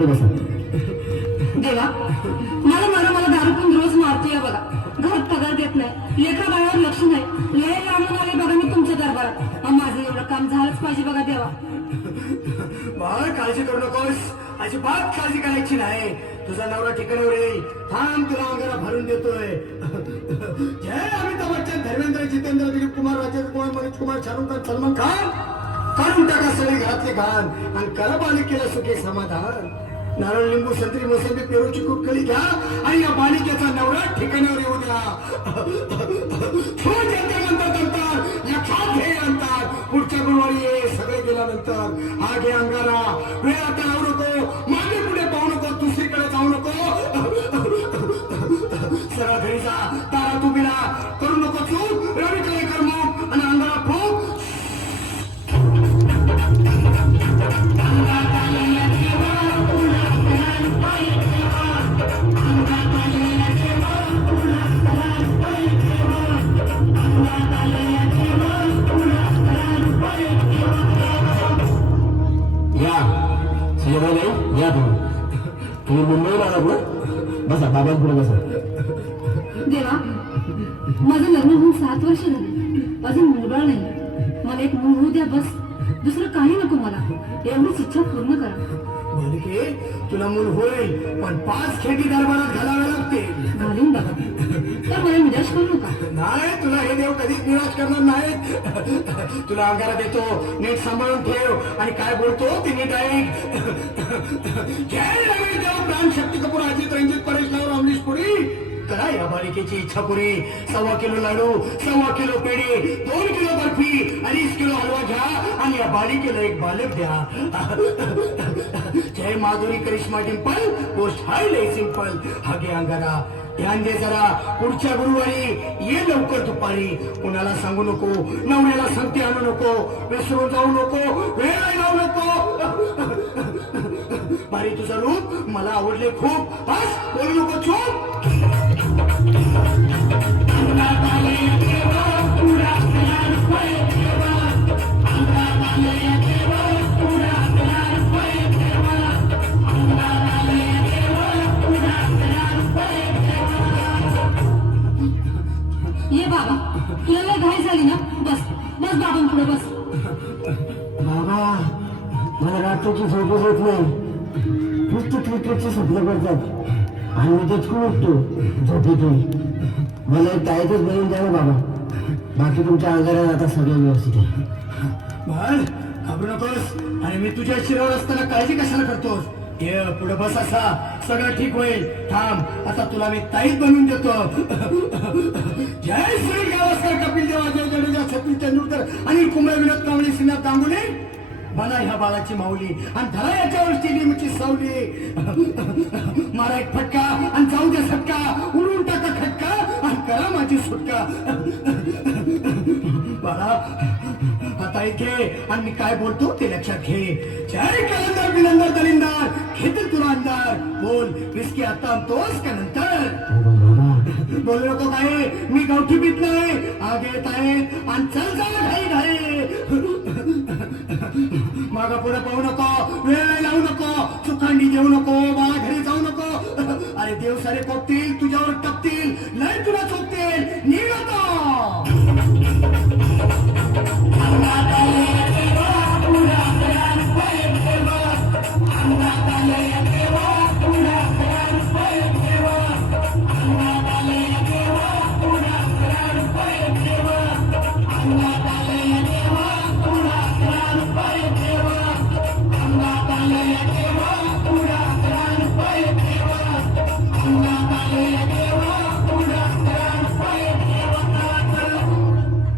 पुढे बसा. देवा मला दारू पण रोज मारतोय बघा. घरात पगार देत नाही, लेकरा बाळावर लक्ष नाही. लय लांबून आले बघा मी तुमच्या दरबारात. माझं एवढं काम झालंच पाहिजे बघा देवा. बाळ काळजी करू नकोस, अजिबात काळजी करायची नाही. तुझा नवरा ठिकाणावर येईल. थांब, तुला अंगाला भरून देतोय. जय अमिताभ बच्चन, धर्मेंद्र, जितेंद्र, दिलीप कुमार, राजेंद्र कुमार, मनोज कुमार, शाहरुख खान, सलमान खान. काढून टाका सगळी घरातली घाण आणि करा बालिकेला सुखी समाधान. नारळ, लिंबू, संत्री, मोसंबी, पेरू, चिकू, कळी घ्या आणि या बालिकेचा नवरा ठिकाणावर येऊ द्या. छोट नंतर लक्षात घे अंतर. पुढच्या गुरुवारी ये. सगळे गेल्यानंतर हा घे अंगारा. वेळ आता लावू नको, मागे पुढे पाहू नको, दुसरीकडे जाऊ नको. सरळ घरी जा. तारा तू बिना करू नको चूक. रवीकडे कर मग आणि अंगारा फूक. या तुम्ही मुंबईला आलात ना? बसा, बाबांपुढे बसा. देवा माझं लग्न होऊन 7 वर्ष झाली, अजून मुलबाळ नाही. मला एक मूल होऊ द्या बस. दुसरं काही नको मला. एवढीच इच्छा पूर्ण करा. बालिके, तुला मूल होईल, पण 5 खेटी दरबारात घालावे लागतील. घालून बघा, तर मला निराश करू नका. नाही, तुला हे देव कधीच निराश करणार नाहीत. तुला अंगारा देतो, नीट सांभाळून ठेव आणि काय बोलतो ते नीट ऐक. जय रवी देव, प्राण, शक्ती कपूर, अजित, रंजित, परेश राव, अमरीश पुरी. करा या बालिकेची इच्छा पुरी. 1.25 किलो लाडू, 1.25 किलो पेढे, 2 किलो बर्फी, 2.5 किलो हलवा घ्या आणि या बालिकेला एक बालक द्या. जय माधुरी करिश्मा डिंपल, पोस्ट हाय लय सिंपल. हा घे अंगारा. ध्यान दे जरा. पुढच्या गुरुवारी ये लवकर दुपारी. कुणाला सांगू नको, नवऱ्याला सांगते आणू नको, विसरून जाऊ नको, वेळ लावू नको. बारी तुझं रूप मला आवडले खूप. बस बोलू नको, चूप. ये बाबा, तुला लय घाई झाली ना? बस बस बाबांपुढे बस. बाबा, मला रात्रीची झोपच होत नाही. नुसतं क्रिकेटची स्वप्न पडतात आणि मी तेचकून उठतो झोपेतून. मला एक ताईतच बनवून द्या ना बाबा. बाकी तुमच्या अंगारात आता सगळं व्यवस्थित आहे. बाळ, घाबरू नकोस. आणि मी तुझ्या शिरावर असताना काळजी कशाला करतोस? ये पुढे बस. असा सगळं ठीक होईल. थांब, आता तुला मी ताईत बनवून देतो. जय श्री गावस्कर, कपिल देव, अजय जडेजा, सचिन तेंडुलकर, अनिल कुंबळे, विनोद कांबळे, श्रीनाथ गांगुली. मला ह्या बाळाची माऊली आणि धरा याच्यावर स्टेडियमची सावली. मारा एक फटका आणि जाऊ दे सटका. उडून टाका खटका आणि करा माझी सुटका. बाळा, आता इथे आणि मी काय बोलतो ते लक्षात घे. जय कलंदर, बिलंदर, दलिंदर, घेतील तुला अंधार. बोल, विस्की आता आणतोस का नंतर? बोलू नको काय, मी गावठी बीत नाही. आगे येत आहेत आणि चल जा घाई घाई. मागा पुढे पाहू नको, वेळ लावू नको, चुकांडी देऊ नको, बाळा घरी जाऊ नको. अरे देव सारे कोपतील, तुझ्यावर टपतील, लय तुला चोपतील. निघ आता.